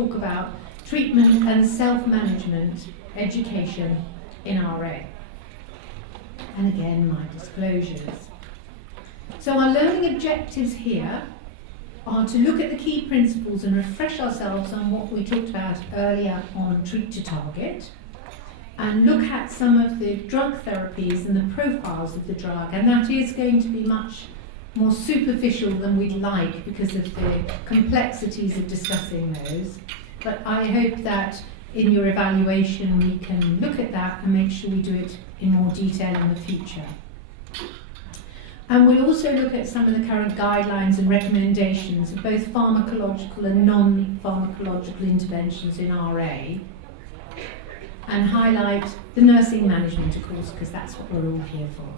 talk about treatment and self-management education in RA. And again, my disclosures. So our learning objectives here are to look at the key principles and refresh ourselves on what we talked about earlier on treat to target, and look at some of the drug therapies and the profiles of the drug, and that is going to be much more superficial than we'd like because of the complexities of discussing those. But I hope that in your evaluation we can look at that and make sure we do it in more detail in the future. And we'll also look at some of the current guidelines and recommendations of both pharmacological and non-pharmacological interventions in RA, and highlight the nursing management, of course, because that's what we're all here for.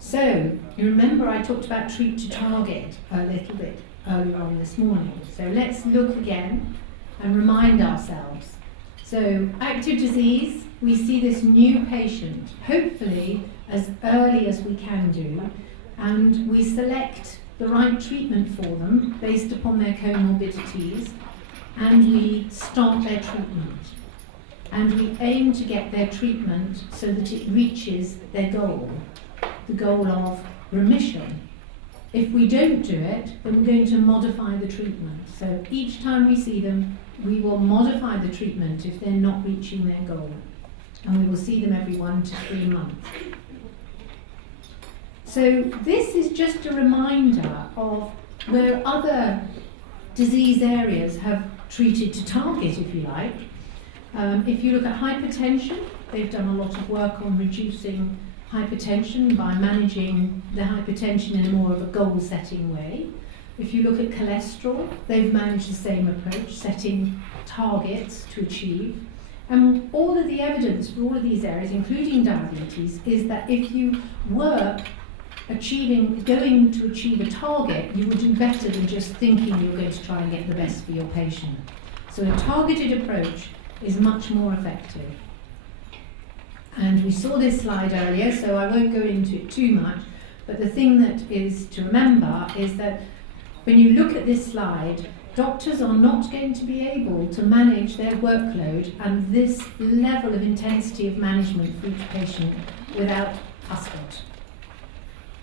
So, you remember I talked about treat to target a little bit earlier on this morning. So let's look again and remind ourselves. So, active disease, we see this new patient, hopefully as early as we can do, and we select the right treatment for them based upon their comorbidities, and we start their treatment. And we aim to get their treatment so that it reaches their goal, the goal of remission. If we don't do it, then we're going to modify the treatment. So each time we see them, we will modify the treatment if they're not reaching their goal. And we will see them every 1 to 3 months. So this is just a reminder of where other disease areas have treated to target, if you like. If you look at hypertension, they've done a lot of work on reducing hypertension by managing the hypertension in a more of a goal-setting way. If you look at cholesterol, they've managed the same approach, setting targets to achieve. And all of the evidence for all of these areas, including diabetes, is that if you work going to achieve a target, you will do better than just thinking you're going to try and get the best for your patient. So a targeted approach is much more effective. And we saw this slide earlier, so I won't go into it too much, but the thing that is to remember is that when you look at this slide, doctors are not going to be able to manage their workload and this level of intensity of management for each patient without Ascot.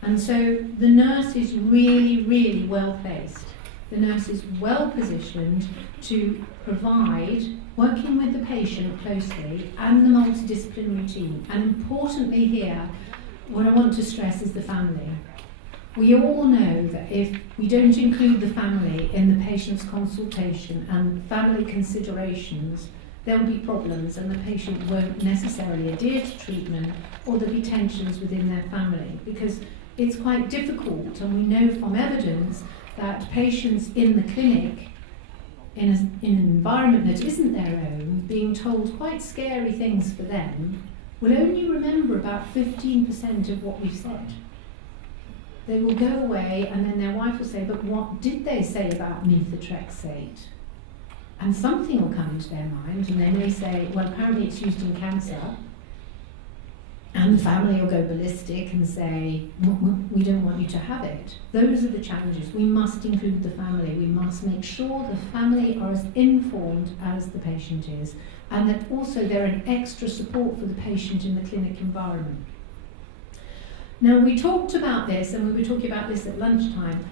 And so the nurse is really, really well placed. The nurse is well positioned to provide, working with the patient closely, and the multidisciplinary team. And importantly here, what I want to stress is the family. We all know that if we don't include the family in the patient's consultation and family considerations, there will be problems and the patient won't necessarily adhere to treatment, or there'll be tensions within their family, because it's quite difficult, and we know from evidence that patients in the clinic, in an environment that isn't their own, being told quite scary things for them, will only remember about 15% of what we've said. They will go away and then their wife will say, but what did they say about methotrexate? And something will come into their mind, and they may say, well, apparently it's used in cancer. And the family will go ballistic and say, we don't want you to have it. Those are the challenges. We must include the family. We must make sure the family are as informed as the patient is, and that also they're an extra support for the patient in the clinic environment. Now, we talked about this, and we were talking about this at lunchtime.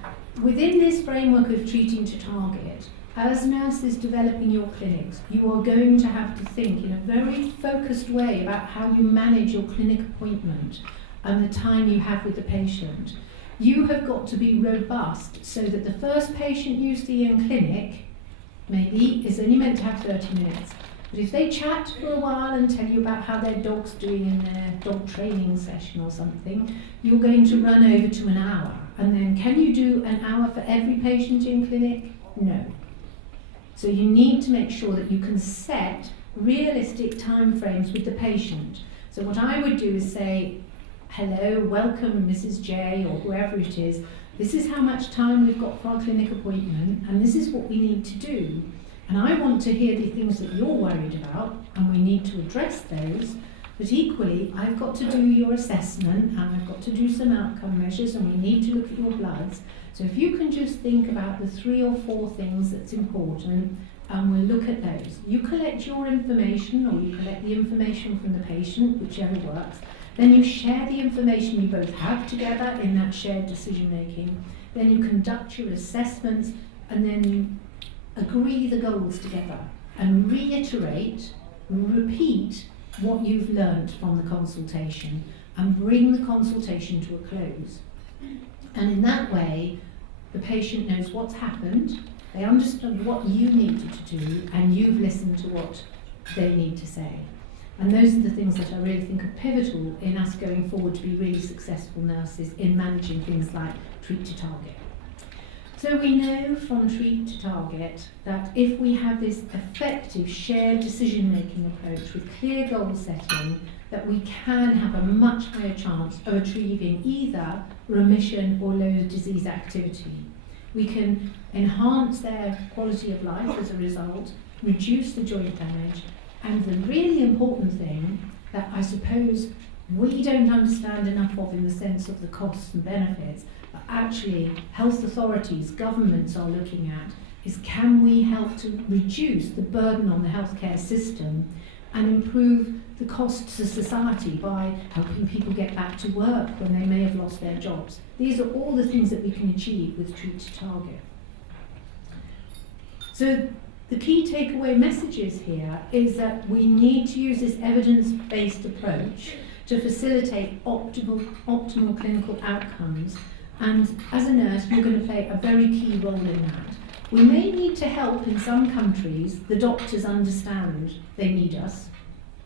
Within this framework of treating to target, as nurses developing your clinics, you are going to have to think in a very focused way about how you manage your clinic appointment and the time you have with the patient. You have got to be robust so that the first patient you see in clinic maybe is only meant to have 30 minutes. But if they chat for a while and tell you about how their dog's doing in their dog training session or something, you're going to run over to an hour. And then can you do an hour for every patient in clinic? No. So you need to make sure that you can set realistic timeframes with the patient. So what I would do is say, hello, welcome Mrs. J, or whoever it is. This is how much time we've got for our clinic appointment, and this is what we need to do. And I want to hear the things that you're worried about, and we need to address those. But equally, I've got to do your assessment and I've got to do some outcome measures and we need to look at your bloods. So if you can just think about the 3 or 4 things that's important and we'll look at those. You collect your information or you collect the information from the patient, whichever works. Then you share the information you both have together in that shared decision making. Then you conduct your assessments and then you agree the goals together and reiterate, repeat what you've learnt from the consultation and bring the consultation to a close. And in that way, the patient knows what's happened, they understand what you needed to do, and you've listened to what they need to say. And those are the things that I really think are pivotal in us going forward to be really successful nurses in managing things like treat to target. So we know from treat to target that if we have this effective shared decision-making approach with clear goal setting, that we can have a much higher chance of achieving either remission or low disease activity. We can enhance their quality of life as a result, reduce the joint damage, and the really important thing that I suppose we don't understand enough of in the sense of the costs and benefits, but actually health authorities, governments are looking at, is can we help to reduce the burden on the healthcare system and improve the cost to society by helping people get back to work when they may have lost their jobs. These are all the things that we can achieve with treat to target. So the key takeaway messages here is that we need to use this evidence-based approach to facilitate optimal clinical outcomes, and as a nurse you're going to play a very key role in that. We may need to help in some countries the doctors understand they need us.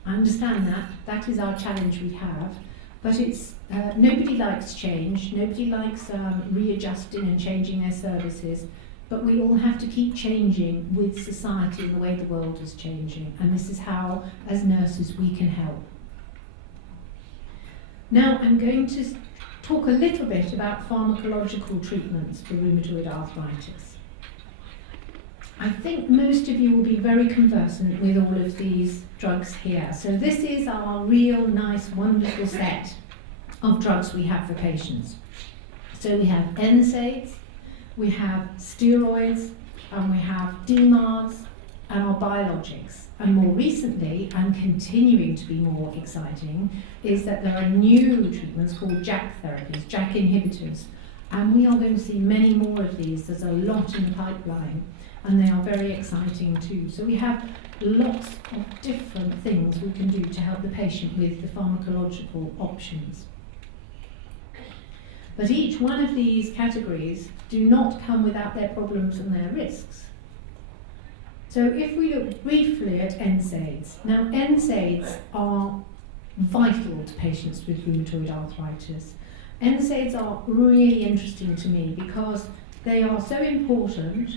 I understand that, that is our challenge we have, but it's nobody likes change, nobody likes readjusting and changing their services, but we all have to keep changing with society and the way the world is changing, and this is how, as nurses, we can help. Now I'm going to talk a little bit about pharmacological treatments for rheumatoid arthritis. I think most of you will be very conversant with all of these drugs here. So this is our real nice, wonderful set of drugs we have for patients. So we have NSAIDs, we have steroids, and we have DMARDs, and our biologics. And more recently, and continuing to be more exciting, is that there are new treatments called JAK therapies, JAK inhibitors. And we are going to see many more of these. There's a lot in the pipeline, and they are very exciting too. So we have lots of different things we can do to help the patient with the pharmacological options. But each one of these categories do not come without their problems and their risks. So if we look briefly at NSAIDs, now NSAIDs are vital to patients with rheumatoid arthritis. NSAIDs are really interesting to me because they are so important,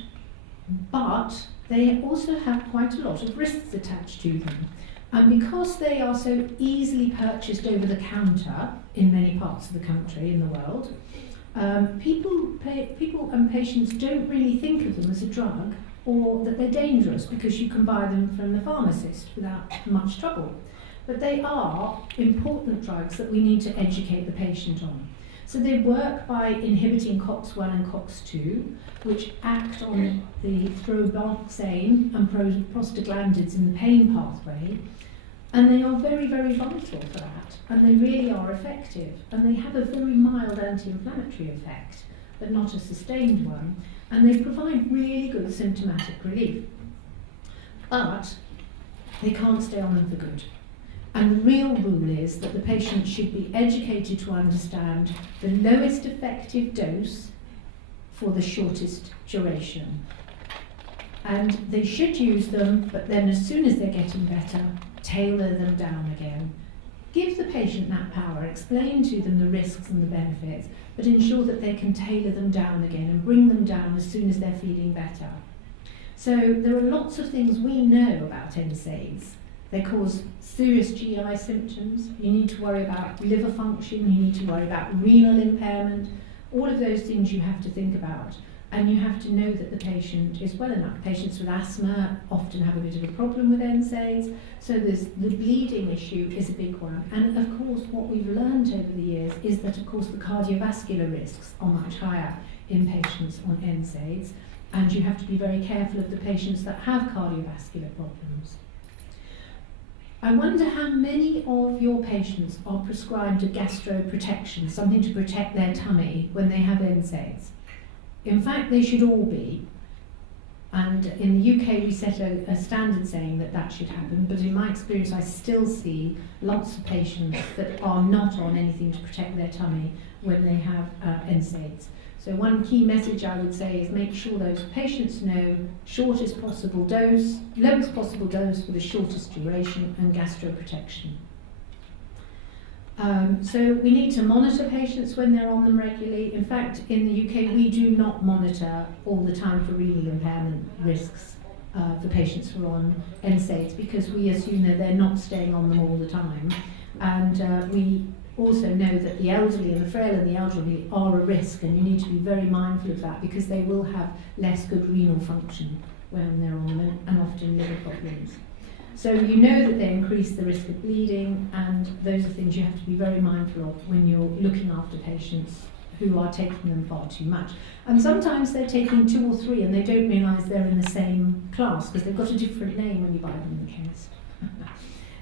but they also have quite a lot of risks attached to them. And because they are so easily purchased over the counter in many parts of the country, in the world, people and patients don't really think of them as a drug or that they're dangerous because you can buy them from the pharmacist without much trouble. But they are important drugs that we need to educate the patient on. So they work by inhibiting COX-1 and COX-2, which act on the thromboxane and prostaglandins in the pain pathway, and they are very, very vital for that, and they really are effective, and they have a very mild anti-inflammatory effect, but not a sustained one, and they provide really good symptomatic relief. But they can't stay on them for good. And the real rule is that the patient should be educated to understand the lowest effective dose for the shortest duration. And they should use them, but then as soon as they're getting better, tailor them down again. Give the patient that power, explain to them the risks and the benefits, but ensure that they can tailor them down again and bring them down as soon as they're feeling better. So there are lots of things we know about NSAIDs. They cause serious GI symptoms. You need to worry about liver function, you need to worry about renal impairment, all of those things you have to think about. And you have to know that the patient is well enough. Patients with asthma often have a bit of a problem with NSAIDs, so the bleeding issue is a big one. And of course, what we've learned over the years is that, of course, the cardiovascular risks are much higher in patients on NSAIDs, and you have to be very careful of the patients that have cardiovascular problems. I wonder how many of your patients are prescribed a gastroprotection, something to protect their tummy when they have NSAIDs. In fact, they should all be. And in the UK, we set a standard saying that that should happen, but in my experience, I still see lots of patients that are not on anything to protect their tummy when they have NSAIDs. So one key message I would say is make sure those patients know shortest possible dose, lowest possible dose for the shortest duration, and gastroprotection. So we need to monitor patients when they're on them regularly. In fact, in the UK, we do not monitor all the time for renal impairment risks for patients who are on NSAIDs, because we assume that they're not staying on them all the time. And we also know that the elderly and the frail and the elderly are a risk, and you need to be very mindful of that, because they will have less good renal function when they're on them, and often liver problems. So you know that they increase the risk of bleeding, and those are things you have to be very mindful of when you're looking after patients who are taking them far too much. And sometimes they're taking 2 or 3 and they don't realise they're in the same class because they've got a different name when you buy them in the chemist.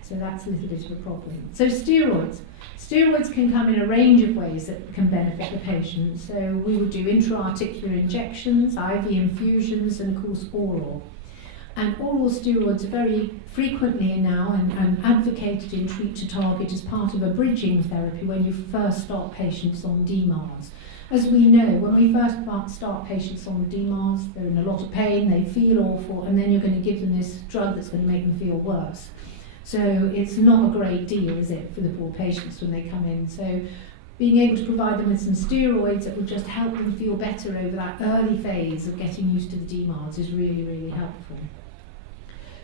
So that's a little bit of a problem. So steroids. Steroids can come in a range of ways that can benefit the patient. So we would do intra-articular injections, IV infusions, and of course oral. And oral steroids are very frequently now and advocated in Treat to Target as part of a bridging therapy when you first start patients on DMARDs. As we know, when we first start patients on DMARDs, they're in a lot of pain, they feel awful, and then you're going to give them this drug that's going to make them feel worse. So it's not a great deal, is it, for the poor patients when they come in. So being able to provide them with some steroids that will just help them feel better over that early phase of getting used to the DMARDs is really, really helpful.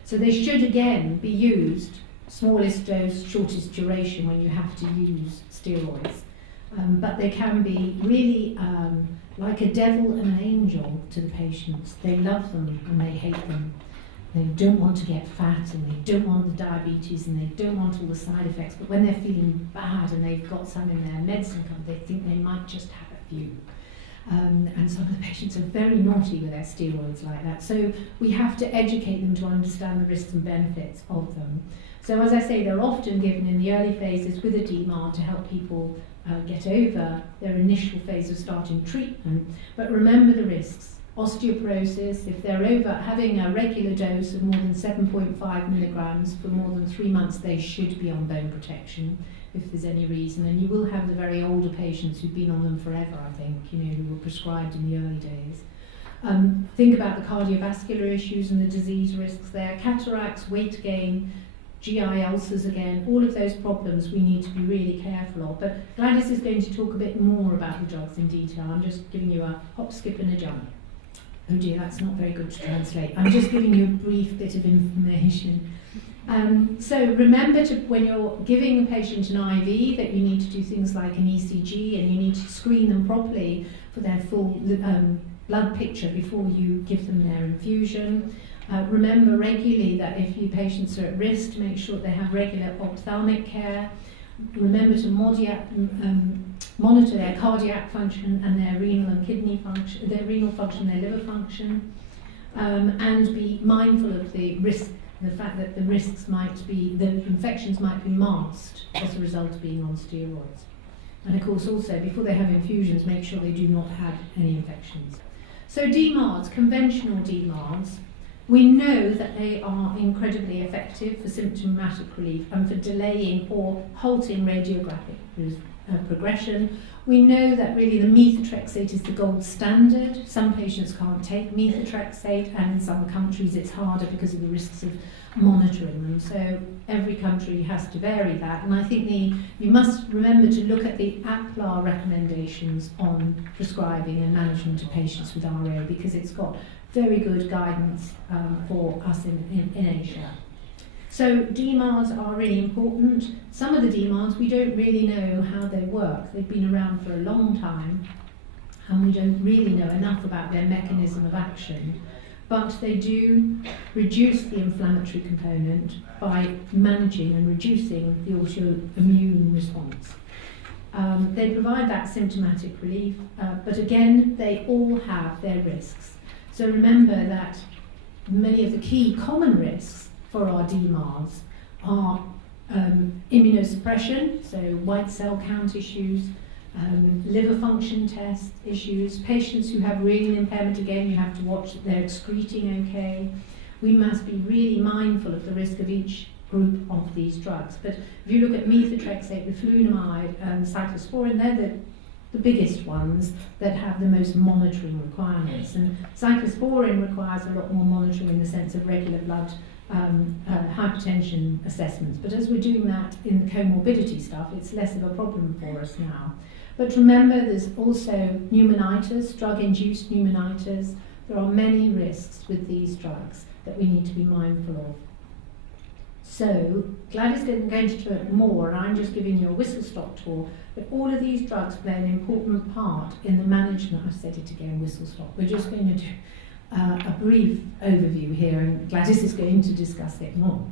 So they should again be used smallest dose, shortest duration when you have to use steroids. But they can be really like a devil and an angel to the patients. They love them and they hate them. They don't want to get fat, and they don't want the diabetes, and they don't want all the side effects. But when they're feeling bad and they've got some in their medicine card, they think they might just have a few. And some of the patients are very naughty with their steroids like that. So we have to educate them to understand the risks and benefits of them. So as I say, they're often given in the early phases with a DMARD to help people get over their initial phase of starting treatment. But remember the risks. Osteoporosis, if they're over having a regular dose of more than 7.5 milligrams for more than 3 months, they should be on bone protection if there's any reason. And you will have the very older patients who've been on them forever, I think, who were prescribed in the early days. Think about the cardiovascular issues and the disease risks there. Cataracts, weight gain, GI ulcers again, all of those problems we need to be really careful of. But Gladys is going to talk a bit more about the drugs in detail. I'm just giving you a hop, skip and a jump. Oh dear, that's not very good to translate. I'm just giving you a brief bit of information. So remember when you're giving a patient an IV that you need to do things like an ECG, and you need to screen them properly for their full blood picture before you give them their infusion. Remember regularly that if your patients are at risk, to make sure they have regular ophthalmic care. Remember to monitor their cardiac function and their renal and kidney function, their renal function, their liver function, and be mindful of the risk, the fact that the risks might be, the infections might be masked as a result of being on steroids. And of course also, before they have infusions, make sure they do not have any infections. So DMARDs, conventional DMARDs, we know that they are incredibly effective for symptomatic relief and for delaying or halting radiographic progression. We know that really the methotrexate is the gold standard. Some patients can't take methotrexate, and in some countries it's harder because of the risks of monitoring them. So every country has to vary that. And I think you must remember to look at the APLAR recommendations on prescribing and management of patients with RA, because it's got very good guidance for us in Asia. So DMARDs are really important. Some of the DMARDs, we don't really know how they work. They've been around for a long time. and we don't really know enough about their mechanism of action, but they do reduce the inflammatory component by managing and reducing the autoimmune response. They provide that symptomatic relief, but again, they all have their risks. So remember that many of the key common risks for our DMARDs are immunosuppression, so white cell count issues, liver function test issues, patients who have renal impairment, again, you have to watch that they're excreting okay. We must be really mindful of the risk of each group of these drugs. But if you look at methotrexate, leflunomide, and cyclosporin, they're the biggest ones that have the most monitoring requirements. And cyclosporin requires a lot more monitoring in the sense of regular blood hypertension assessments. But as we're doing that in the comorbidity stuff, it's less of a problem for us now. But remember, there's also pneumonitis, drug-induced pneumonitis. There are many risks with these drugs that we need to be mindful of. So, Gladys is going to talk more, and I'm just giving you a whistle-stop tour, but all of these drugs play an important part in the management. I've said it again, whistle-stop. We're just going to do a brief overview here, and Gladys is going to discuss it more.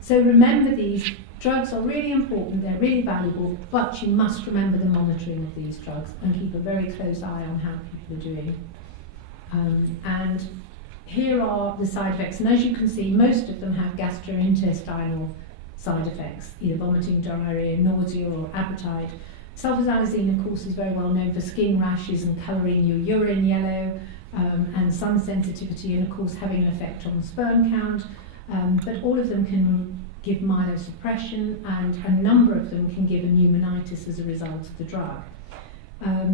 So remember, these drugs are really important, they're really valuable, but you must remember the monitoring of these drugs and keep a very close eye on how people are doing. And here are the side effects, and as you can see, most of them have gastrointestinal side effects, either vomiting, diarrhea, nausea, or appetite. Sulfasalazine, of course, is very well known for skin rashes and colouring your urine yellow, and sun sensitivity, and of course having an effect on sperm count. But all of them can give myelosuppression, and a number of them can give a pneumonitis as a result of the drug.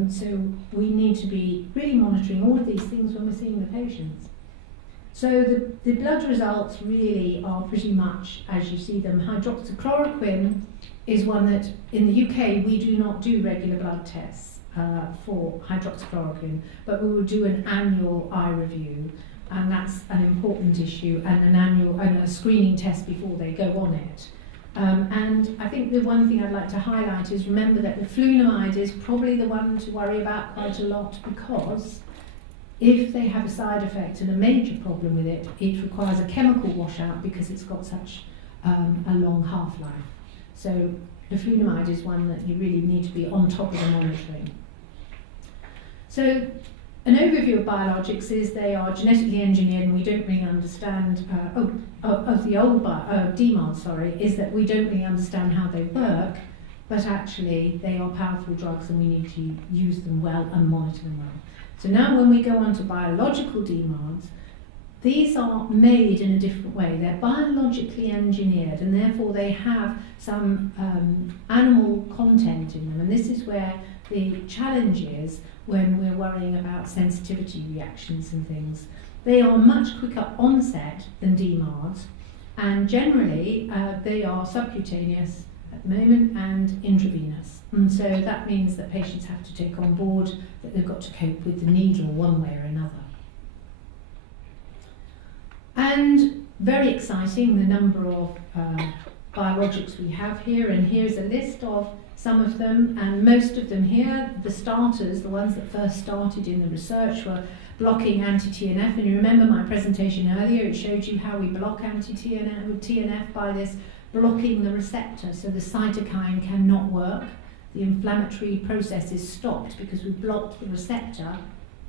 So we need to be really monitoring all of these things when we're seeing the patients. So the blood results really are pretty much as you see them. Hydroxychloroquine is one that in the UK we do not do regular blood tests for hydroxychloroquine, but we will do an annual eye review, and that's an important issue, and an annual and a screening test before they go on it. And I think the one thing I'd like to highlight is remember that leflunomide is probably the one to worry about quite a lot, because if they have a side effect and a major problem with it, it requires a chemical washout because it's got such a long half-life. So leflunomide is one that you really need to be on top of the monitoring. So an overview of biologics is they are genetically engineered, and we don't really understand, of the old DMARD, is that we don't really understand how they work, but actually they are powerful drugs and we need to use them well and monitor them well. So now when we go on to biological DMARDs, these are made in a different way. They're biologically engineered, and therefore they have some animal content in them, and this is where the challenge is when we're worrying about sensitivity reactions and things. They are much quicker onset than DMARDs, and generally they are subcutaneous at the moment and intravenous. And so that means that patients have to take on board that they've got to cope with the needle one way or another. And very exciting, the number of biologics we have here, and here's a list of some of them, and most of them here, the starters, the ones that first started in the research, were blocking anti-TNF. And you remember my presentation earlier, it showed you how we block anti-TNF with TNF by this blocking the receptor, so the cytokine cannot work. The inflammatory process is stopped because we blocked the receptor,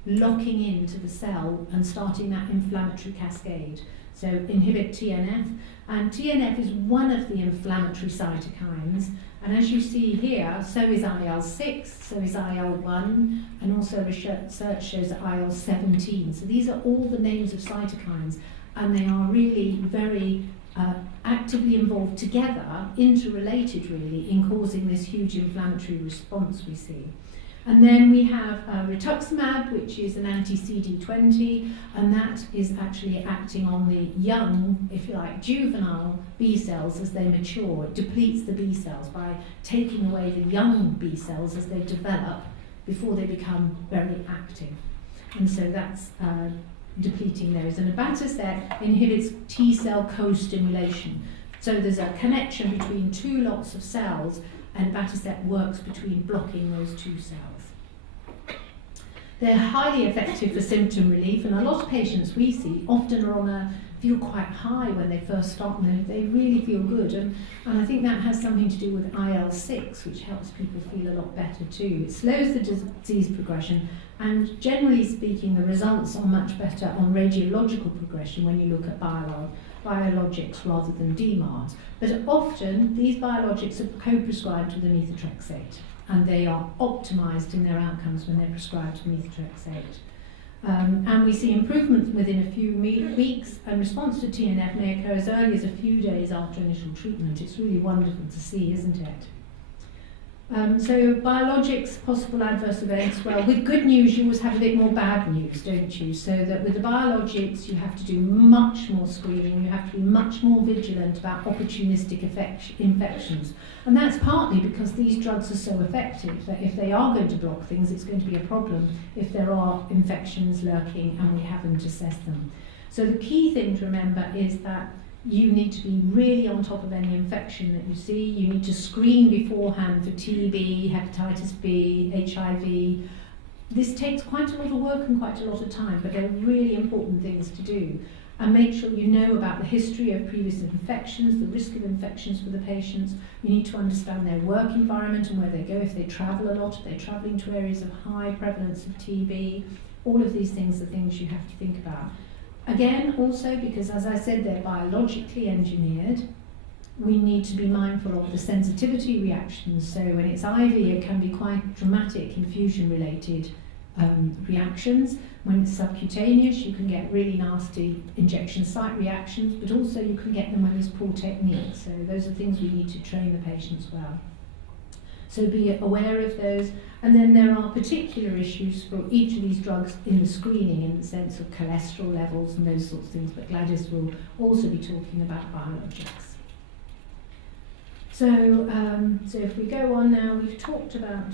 locking into the cell and starting that inflammatory cascade. So inhibit TNF, and TNF is one of the inflammatory cytokines, and as you see here, so is IL-6, so is IL-1, and also research shows that IL-17. So these are all the names of cytokines, and they are really very actively involved together, interrelated really, in causing this huge inflammatory response we see. And then we have rituximab, which is an anti-CD20, and that is actually acting on the young, if you like, juvenile B cells as they mature. It depletes the B cells by taking away the young B cells as they develop before they become very active. And so that's depleting those. And abatacept inhibits T cell co-stimulation. So there's a connection between two lots of cells, and abatacept works between blocking those two cells. They're highly effective for symptom relief, and a lot of patients we see often are feel quite high when they first start, and they really feel good. And I think that has something to do with IL-6, which helps people feel a lot better too. It slows the disease progression, and generally speaking, the results are much better on radiological progression when you look at biologics rather than DMARDs. But often, these biologics are co-prescribed with the methotrexate, and they are optimised in their outcomes when they're prescribed methotrexate. And we see improvement within a few weeks, and response to TNF may occur as early as a few days after initial treatment. It's really wonderful to see, isn't it? So biologics, possible adverse events. Well, with good news, you always have a bit more bad news, don't you? So that with the biologics, you have to do much more screening. You have to be much more vigilant about opportunistic infections. And that's partly because these drugs are so effective that if they are going to block things, it's going to be a problem if there are infections lurking and we haven't assessed them. So the key thing to remember is that you need to be really on top of any infection that you see. You need to screen beforehand for TB, hepatitis B, HIV. This takes quite a lot of work and quite a lot of time, but they're really important things to do. And make sure you know about the history of previous infections, the risk of infections for the patients. You need to understand their work environment and where they go. If they travel a lot, if they're travelling to areas of high prevalence of TB. All of these things are things you have to think about. Again, also, because as I said, they're biologically engineered, we need to be mindful of the sensitivity reactions. So when it's IV, it can be quite dramatic infusion-related reactions. When it's subcutaneous, you can get really nasty injection site reactions, but also you can get them when there's poor technique. So those are things we need to train the patients well. So be aware of those. And then there are particular issues for each of these drugs in the screening, in the sense of cholesterol levels and those sorts of things, but Gladys will also be talking about biologics. So if we go on now, we've talked about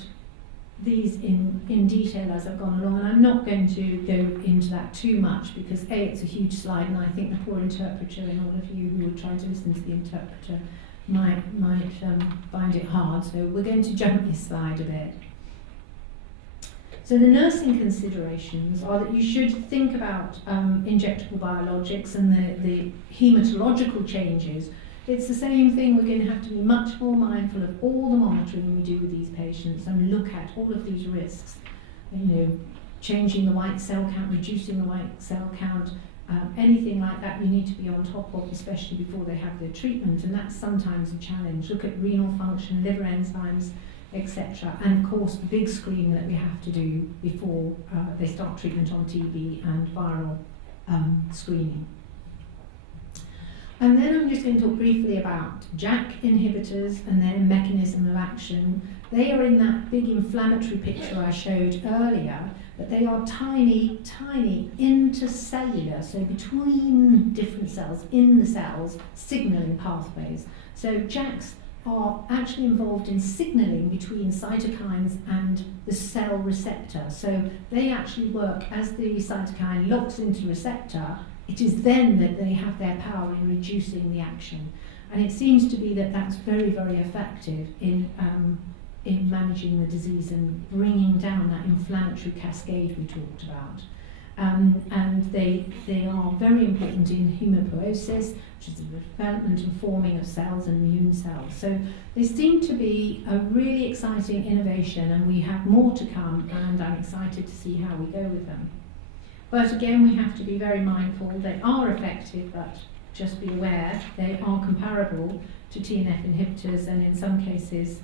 these in detail as I've gone along, and I'm not going to go into that too much because A, it's a huge slide, and I think the poor interpreter and all of you who are trying to listen to the interpreter might find it hard, so we're going to jump this slide a bit. So the nursing considerations are that you should think about injectable biologics and the hematological changes. It's the same thing. We're going to have to be much more mindful of all the monitoring we do with these patients and look at all of these risks. You know, changing the white cell count, reducing the white cell count, anything like that you need to be on top of, especially before they have their treatment, and that's sometimes a challenge. Look at renal function, liver enzymes, etc. And of course the big screening that we have to do before they start treatment on TB and viral screening. And then I'm just going to talk briefly about JAK inhibitors and their mechanism of action. They are in that big inflammatory picture I showed earlier, but they are tiny, tiny intercellular, so between different cells, in the cells, signalling pathways. So JAKs are actually involved in signalling between cytokines and the cell receptor. So they actually work as the cytokine locks into the receptor. It is then that they have their power in reducing the action. And it seems to be that that's very, very effective in managing the disease and bringing down that inflammatory cascade we talked about. And they are very important in hematopoiesis, which is the development and forming of cells and immune cells. So they seem to be a really exciting innovation, and we have more to come, and I'm excited to see how we go with them. But again, we have to be very mindful. They are effective, but just be aware they are comparable to TNF inhibitors, and in some cases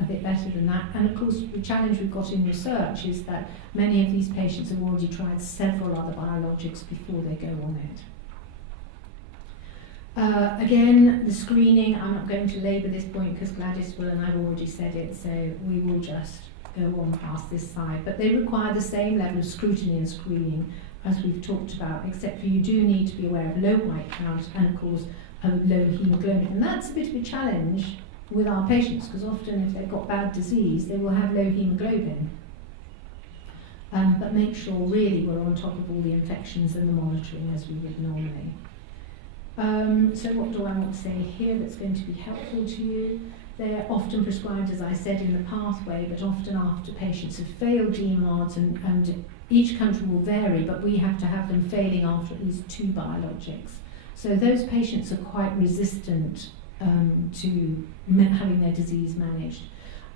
a bit better than that. And of course, the challenge we've got in research is that many of these patients have already tried several other biologics before they go on it. Again, the screening, I'm not going to labour this point because Gladys will, and I've already said it, so we will just go on past this slide. But they require the same level of scrutiny and screening as we've talked about, except for you do need to be aware of low white count and of course of low haemoglobin. And that's a bit of a challenge with our patients, because often if they've got bad disease, they will have low haemoglobin. But make sure really we're on top of all the infections and the monitoring as we would normally. So what do I want to say here that's going to be helpful to you? They're often prescribed, as I said, in the pathway, but often after patients have failed DMARDs and each country will vary, but we have to have them failing after at least 2 biologics. So those patients are quite resistant to having their disease managed.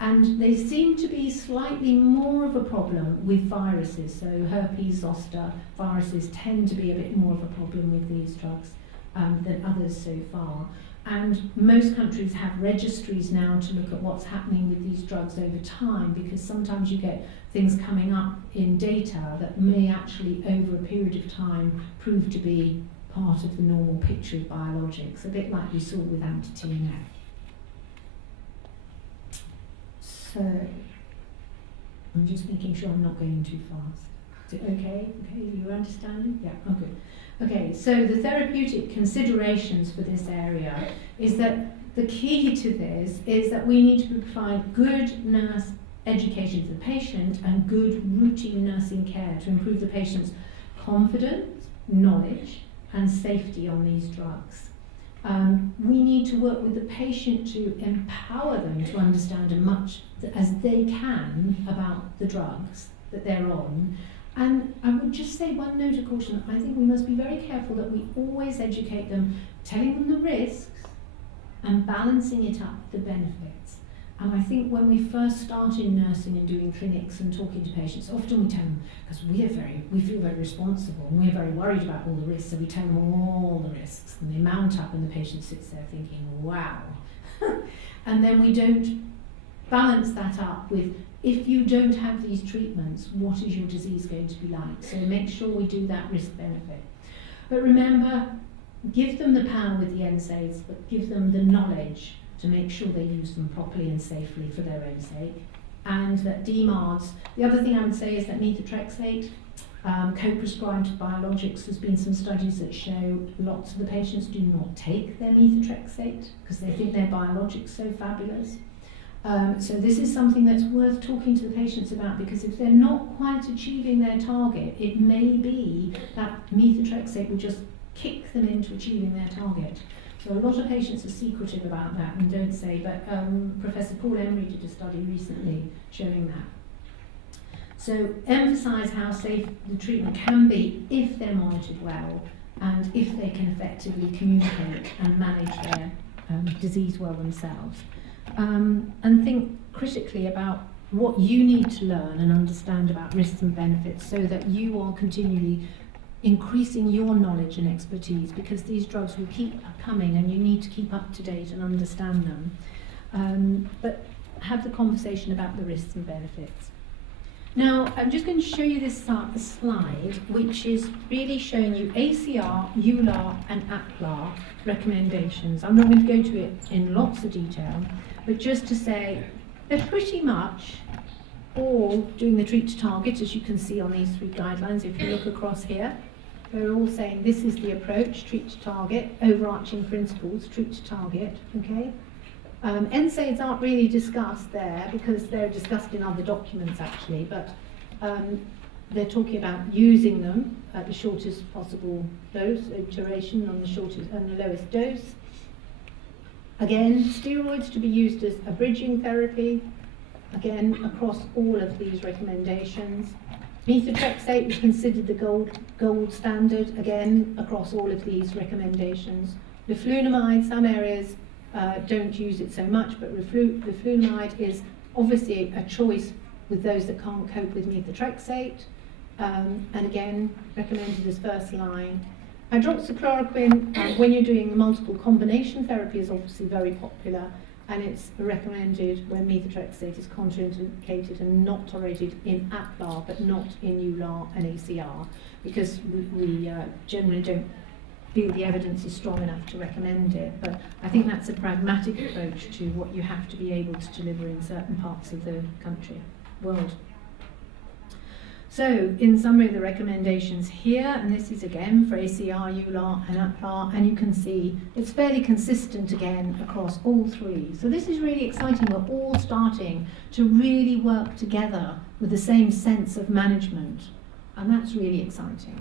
And they seem to be slightly more of a problem with viruses. So herpes zoster viruses tend to be a bit more of a problem with these drugs than others so far. And most countries have registries now to look at what's happening with these drugs over time, because sometimes you get things coming up in data that may actually over a period of time prove to be part of the normal picture of biologics, a bit like we saw with anti-TNF. So, I'm just making sure I'm not going too fast. Is it okay? Okay, you understand? Yeah, oh good. Okay, so the therapeutic considerations for this area is that the key to this is that we need to provide good nurse education for the patient and good routine nursing care to improve the patient's confidence, knowledge, and safety on these drugs. We need to work with the patient to empower them to understand as much as they can about the drugs that they're on. And I would just say one note of caution: I think we must be very careful that we always educate them, telling them the risks and balancing it up with the benefits. And I think when we first start in nursing and doing clinics and talking to patients, often we tell them, because we feel very responsible and we're very worried about all the risks, so we tell them all the risks, and they mount up and the patient sits there thinking, wow. And then we don't balance that up with, if you don't have these treatments, what is your disease going to be like? So make sure we do that risk benefit. But remember, give them the power with the NSAIDs, but give them the knowledge to make sure they use them properly and safely for their own sake. And that DMARDs, the other thing I would say is that methotrexate, co-prescribed biologics, there's been some studies that show lots of the patients do not take their methotrexate because they think their biologics so fabulous. So this is something that's worth talking to the patients about, because if they're not quite achieving their target, it may be that methotrexate will just kick them into achieving their target. So a lot of patients are secretive about that and don't say, but Professor Paul Emery did a study recently showing that. So emphasise how safe the treatment can be if they're monitored well and if they can effectively communicate and manage their disease well themselves. And think critically about what you need to learn and understand about risks and benefits so that you are continually increasing your knowledge and expertise, because these drugs will keep coming and you need to keep up to date and understand them. But have the conversation about the risks and benefits. Now, I'm just going to show you this slide, which is really showing you ACR, EULAR and APLAR recommendations. I'm not going to go to it in lots of detail, but just to say they're pretty much all doing the treat to target, as you can see on these 3 guidelines. If you look across here, they're all saying this is the approach, treat to target, overarching principles, treat to target, okay? NSAIDs aren't really discussed there because they're discussed in other documents actually, but they're talking about using them at the shortest possible dose, duration on the shortest and the lowest dose. Again, steroids to be used as a bridging therapy, again across all of these recommendations. Methotrexate is considered the gold standard, again across all of these recommendations. Leflunomide, some areas don't use it so much, but leflunomide is obviously a choice with those that can't cope with methotrexate, and again recommended as first line. Hydroxychloroquine, when you're doing multiple combination therapy, is obviously very popular, and it's recommended when methotrexate is contraindicated and not tolerated in APLAR, but not in EULAR and ACR, because we generally don't feel the evidence is strong enough to recommend it. But I think that's a pragmatic approach to what you have to be able to deliver in certain parts of the world. So, in summary, the recommendations here, and this is again for ACR, EULAR and APLAR, and you can see it's fairly consistent again across all 3. So this is really exciting. We're all starting to really work together with the same sense of management, and that's really exciting.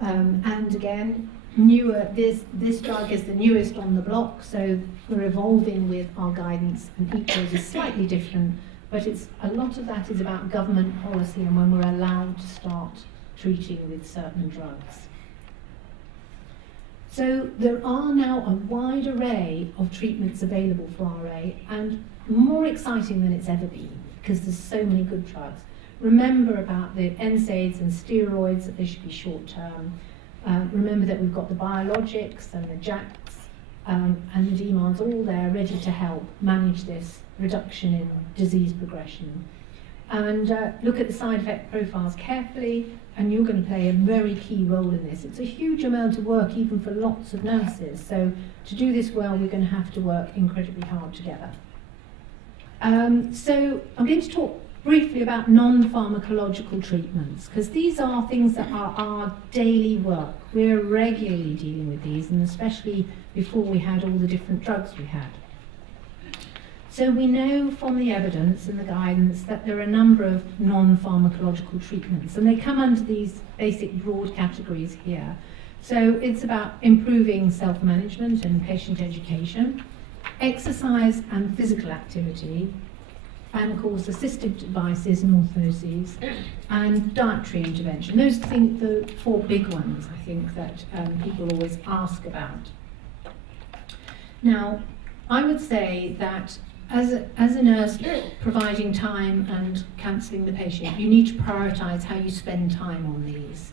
And again, this drug is the newest on the block, so we're evolving with our guidance, and each is slightly different, but a lot of that is about government policy and when we're allowed to start treating with certain drugs. So there are now a wide array of treatments available for RA, and more exciting than it's ever been, because there's so many good drugs. Remember about the NSAIDs and steroids, that they should be short-term. Remember that we've got the biologics and the JAKs and the DMARDs all there ready to help manage this reduction in disease progression. And look at the side effect profiles carefully, and you're going to play a very key role in this. It's a huge amount of work, even for lots of nurses. So to do this well, we're going to have to work incredibly hard together. So I'm going to talk briefly about non-pharmacological treatments, because these are things that are our daily work. We're regularly dealing with these, and especially before we had all the different drugs we had. So we know from the evidence and the guidance that there are a number of non-pharmacological treatments, and they come under these basic broad categories here. So it's about improving self-management and patient education, exercise and physical activity, and of course assistive devices and orthoses, and dietary intervention. Those are the 4 big ones, I think, that people always ask about. Now, I would say that as a nurse providing time and counselling the patient, you need to prioritise how you spend time on these.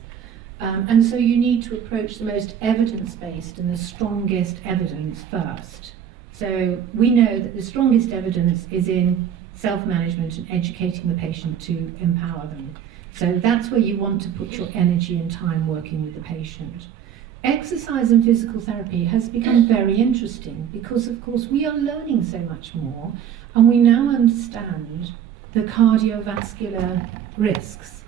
And so you need to approach the most evidence-based and the strongest evidence first. So we know that the strongest evidence is in self-management and educating the patient to empower them. So that's where you want to put your energy and time working with the patient. Exercise and physical therapy has become very interesting because, of course, we are learning so much more, and we now understand the cardiovascular risks.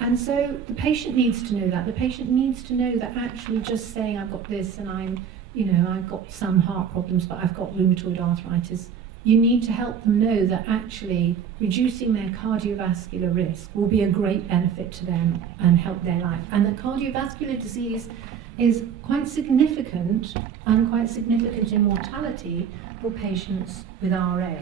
And so the patient needs to know that. The patient needs to know that actually just saying I've got this and I've got some heart problems, but I've got rheumatoid arthritis, you need to help them know that actually reducing their cardiovascular risk will be a great benefit to them and help their life. And that cardiovascular disease is quite significant, and quite significant in mortality for patients with RA.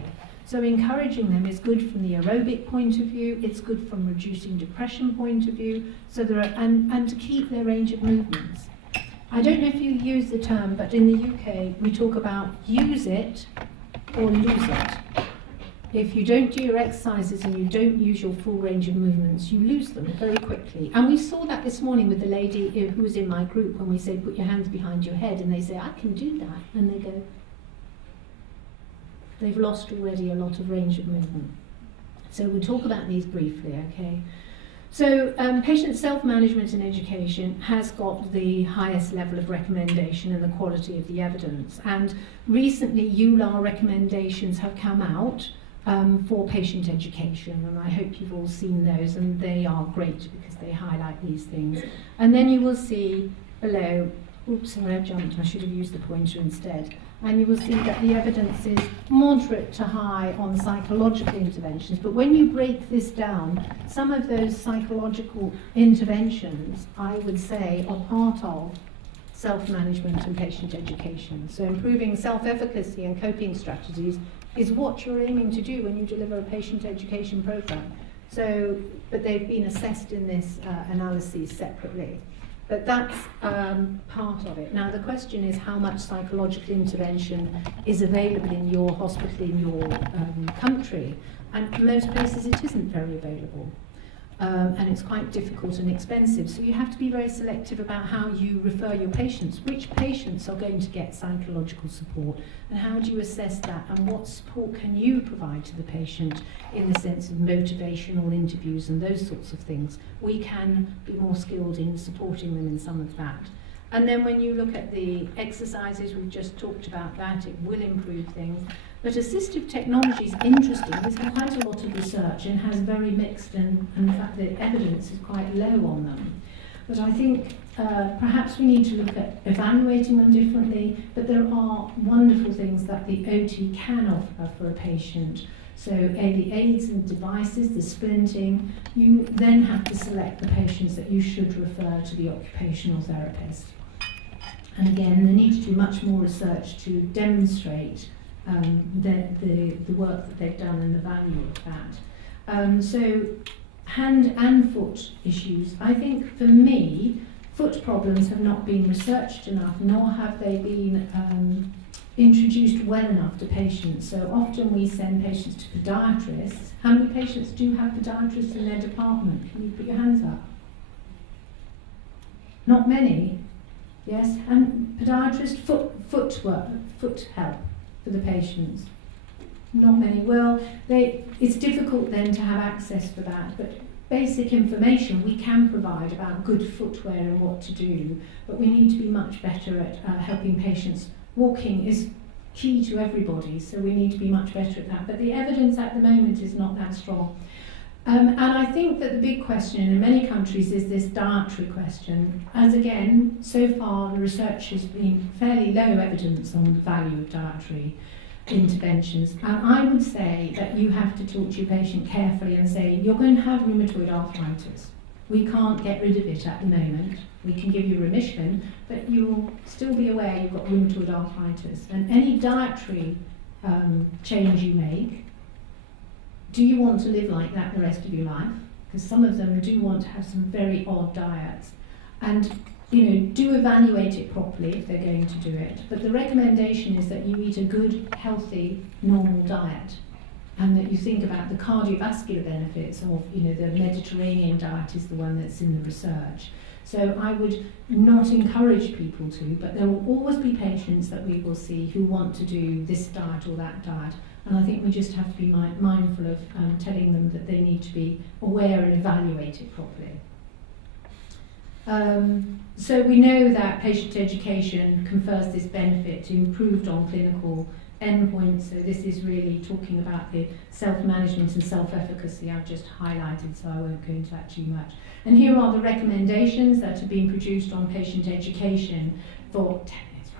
So encouraging them is good from the aerobic point of view, it's good from reducing depression point of view, so and to keep their range of movements. I don't know if you use the term, but in the UK we talk about use it or lose it. If you don't do your exercises and you don't use your full range of movements, you lose them very quickly. And we saw that this morning with the lady who was in my group when we said, put your hands behind your head, and they say, I can do that. And they go, they've lost already a lot of range of movement. So we'll talk about these briefly, okay? So patient self-management and education has got the highest level of recommendation and the quality of the evidence. And recently, EULAR recommendations have come out for patient education, and I hope you've all seen those, and they are great because they highlight these things. And then you will see below, oops, sorry, I've jumped, I should have used the pointer instead, and you will see that the evidence is moderate to high on psychological interventions, but when you break this down, some of those psychological interventions, I would say, are part of self-management and patient education. So improving self-efficacy and coping strategies is what you're aiming to do when you deliver a patient education program. So, but they've been assessed in this analysis separately. But that's part of it. Now the question is how much psychological intervention is available in your hospital, in your country. And in most places it isn't very available. And it's quite difficult and expensive. So you have to be very selective about how you refer your patients. Which patients are going to get psychological support, and how do you assess that, and what support can you provide to the patient in the sense of motivational interviews and those sorts of things. We can be more skilled in supporting them in some of that. And then when you look at the exercises, we've just talked about that, it will improve things. But assistive technology is interesting. There's been quite a lot of research and has very mixed, and in fact the evidence is quite low on them. But I think perhaps we need to look at evaluating them differently, but there are wonderful things that the OT can offer for a patient. So the aids and devices, the splinting, you then have to select the patients that you should refer to the occupational therapist. And again, they need to do much more research to demonstrate the work that they've done and the value of that. So hand and foot issues, I think for me, foot problems have not been researched enough, nor have they been introduced well enough to patients. So often we send patients to podiatrists. How many patients do have podiatrists in their department? Can you put your hands up? Not many. Yes, and podiatrist, foot help for the patients. Not many. Well, it's difficult then to have access for that, but basic information we can provide about good footwear and what to do, but we need to be much better at helping patients. Walking is key to everybody, so we need to be much better at that, but the evidence at the moment is not that strong. And I think that the big question in many countries is this dietary question, as again, so far the research has been fairly low evidence on the value of dietary interventions. And I would say that you have to talk to your patient carefully and say, you're going to have rheumatoid arthritis. We can't get rid of it at the moment. We can give you remission, but you'll still be aware you've got rheumatoid arthritis. And any dietary change you make, do you want to live like that the rest of your life? Because some of them do want to have some very odd diets. And do evaluate it properly if they're going to do it. But the recommendation is that you eat a good, healthy, normal diet, and that you think about the cardiovascular benefits of, the Mediterranean diet is the one that's in the research. So I would not encourage people to, but there will always be patients that we will see who want to do this diet or that diet. And I think we just have to be mindful of telling them that they need to be aware and evaluate it properly. So we know that patient education confers this benefit improved on clinical endpoints. So this is really talking about the self-management and self-efficacy I've just highlighted, so I won't go into that too much. And here are the recommendations that have been produced on patient education for 10 minutes,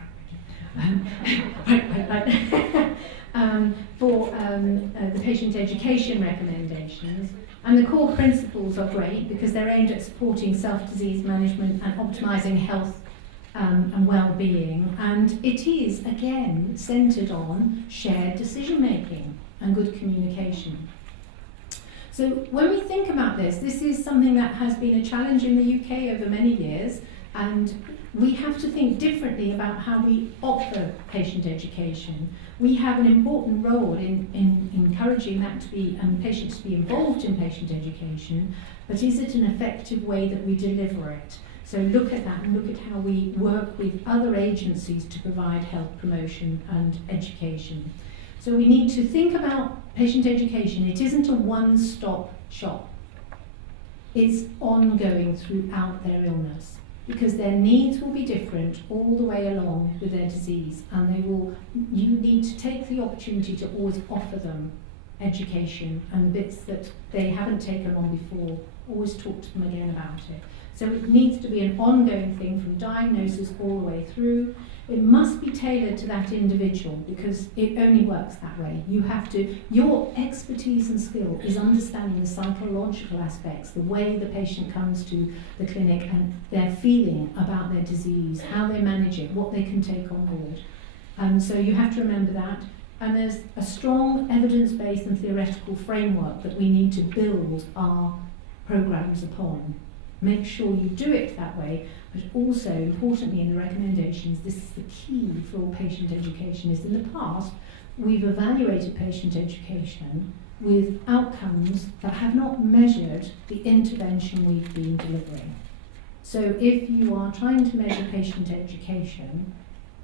for the patient education recommendations. And the core principles are great because they're aimed at supporting self-disease management and optimising health and well-being. And it is, again, centred on shared decision-making and good communication. So when we think about this is something that has been a challenge in the UK over many years, and we have to think differently about how we offer patient education. We have an important role in encouraging that to be patients to be involved in patient education, but is it an effective way that we deliver it? So look at that and look at how we work with other agencies to provide health promotion and education. So we need to think about patient education. It isn't a one-stop shop. It's ongoing throughout their illness, because their needs will be different all the way along with their disease, and you need to take the opportunity to always offer them education, and the bits that they haven't taken on before, always talk to them again about it. So it needs to be an ongoing thing from diagnosis all the way through. It must be tailored to that individual, because it only works that way. Your expertise and skill is understanding the psychological aspects, the way the patient comes to the clinic and their feeling about their disease, how they manage it, what they can take on board. So you have to remember that. And there's a strong evidence-based and theoretical framework that we need to build our programs upon. Make sure you do it that way, but also, importantly in the recommendations, this is the key for all patient education, is in the past we've evaluated patient education with outcomes that have not measured the intervention we've been delivering. So if you are trying to measure patient education,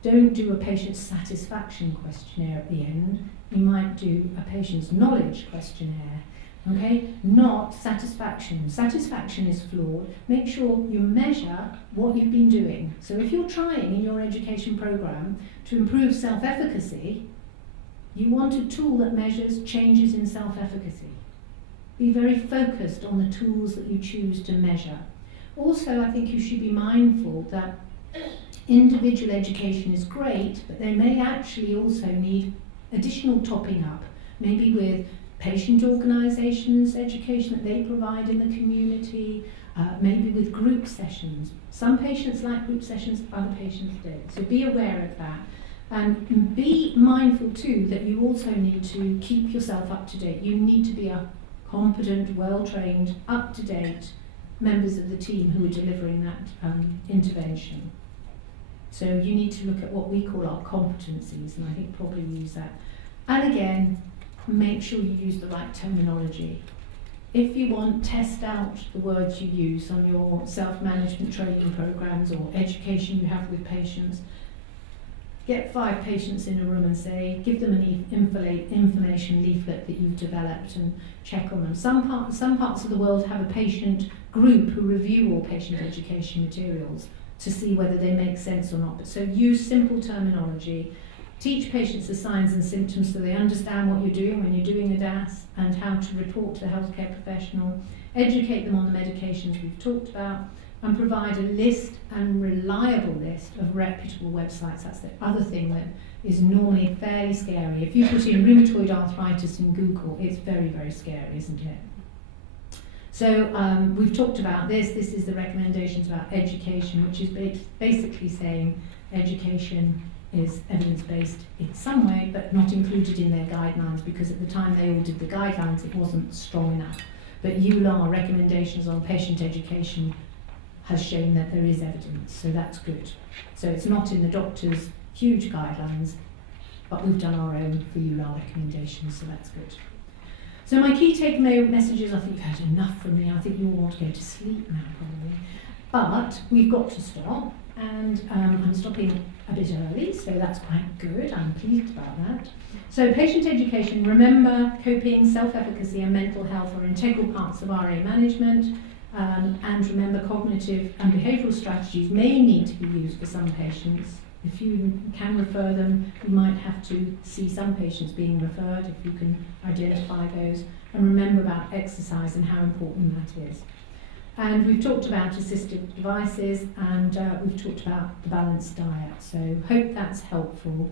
don't do a patient satisfaction questionnaire at the end. You might do a patient's knowledge questionnaire. Okay, not satisfaction. Satisfaction is flawed. Make sure you measure what you've been doing. So if you're trying in your education program to improve self-efficacy, you want a tool that measures changes in self-efficacy. Be very focused on the tools that you choose to measure. Also, I think you should be mindful that individual education is great, but they may actually also need additional topping up, maybe with patient organisations, education that they provide in the community, maybe with group sessions. Some patients like group sessions, other patients don't. So be aware of that. And be mindful too that you also need to keep yourself up to date. You need to be a competent, well-trained, up-to-date members of the team who are delivering that intervention. So you need to look at what we call our competencies, and I think probably we use that. And again, make sure you use the right terminology. If you want, test out the words you use on your self-management training programs or education you have with patients. Get 5 patients in a room and say, give them an information leaflet that you've developed and check on them. Some parts of the world have a patient group who review all patient education materials to see whether they make sense or not. But so use simple terminology. Teach patients the signs and symptoms so they understand what you're doing when you're doing a DAS and how to report to the healthcare professional. Educate them on the medications we've talked about, and provide a list, and reliable list, of reputable websites. That's the other thing that is normally fairly scary. If you put in rheumatoid arthritis in Google, it's very, very scary, isn't it? So we've talked about this. This is the recommendations about education, which is basically saying education is evidence-based in some way, but not included in their guidelines, because at the time they all did the guidelines, it wasn't strong enough. But EULAR recommendations on patient education has shown that there is evidence, so that's good. So it's not in the doctor's huge guidelines, but we've done our own for EULAR recommendations, so that's good. So my key takeaway messages, I think you've had enough from me. I think you all want to go to sleep now, probably. But we've got to stop, and I'm stopping a bit early, so that's quite good. I'm pleased about that. So patient education, remember coping, self-efficacy and mental health are integral parts of RA management. And remember, cognitive and behavioural strategies may need to be used for some patients. If you can refer them, you might have to see some patients being referred if you can identify those. And remember about exercise and how important that is. And we've talked about assistive devices, and we've talked about the balanced diet. So hope that's helpful.